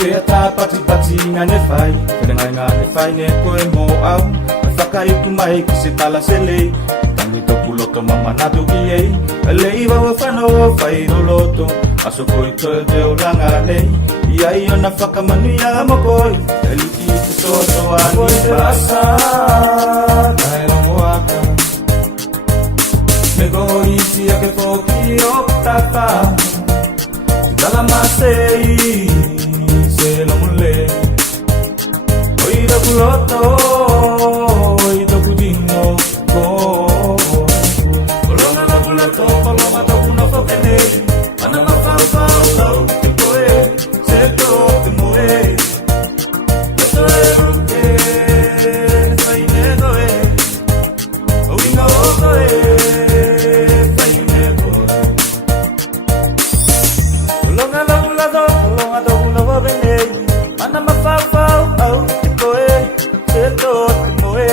Feta pati-pati nga ne fai Kadangay nga ne fai ne koe mo au Nafaka itu mai kisi tala sele Tangi to puloto mama natu kiei Alei wawa whanau fai roloto Aso koe koe te ulanga nei Ia iyo nafaka manuia mo koe Eliki te soto ani Koe te rasa Kai rongo aka Nego isi ake foki o tata Dalam masei Sela mule Oida kuloto Oida kudingo Ko Kolonga na kuloto Kolonga to kuna fokene Mana mafau fau fau Te koe Seto te moe Eto e ruke Faine koe Oinga o koe Faine koe Kolonga na kuloto Kolonga to kuna fokene Mana mafau fau fau Te koe Seto te moe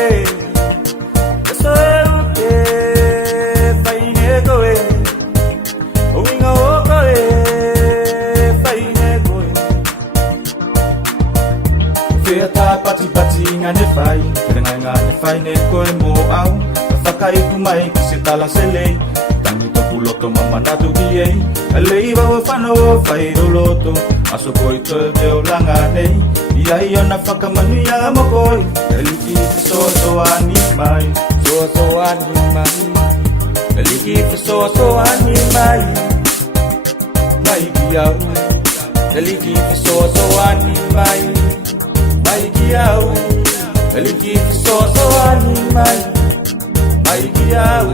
Eto e ruke Faine koe Oinga o koe Faine koe Feta pati-pati nga ne fai Kadangay nga ne fai ne koe mo au Nafaka itu mai kisi tala sele Tangi to puloto mama natu kiei Alei wawa whanau fai roloto Aso koe koe te ulanga nei Ia iyo nafaka manuia mo koe Eliki te soto ani mai Soto ani mai Eliki te soto ani mai Mai kiau Eliki te soto ani mai Mai kiau Eliki te soto ani mai Mai kiau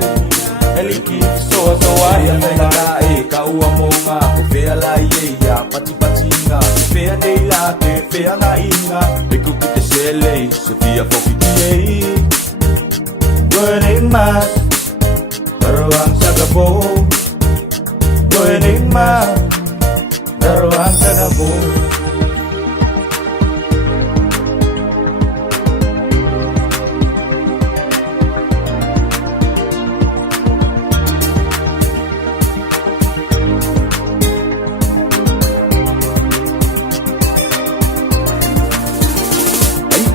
Eliki te soto ani mai Ka ua mo ngā ko whea lai e ia pati-pati ngā Te whea nei la te whea ngā inga E kuki te sele se fia foki ki ei Goe nei mas Daroang sagabo Goe nei mas Daroang sagabo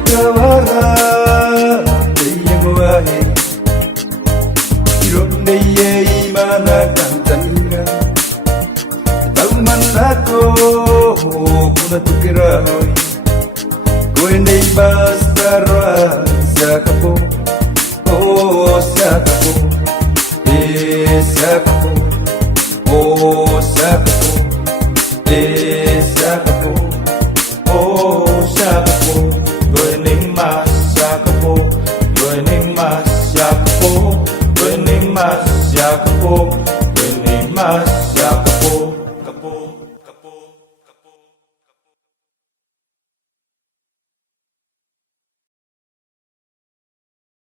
Kawara Yang wahe Hirop neye mana kantanga Tauman ako Kuna tukirahoy Koe nei bastara Siakapo Oh siakapo Siakapo Oh siakapo Siakapo Oh siakapo Running mas Yakapo Running mas Yakapo Running mas Yakapo Running mas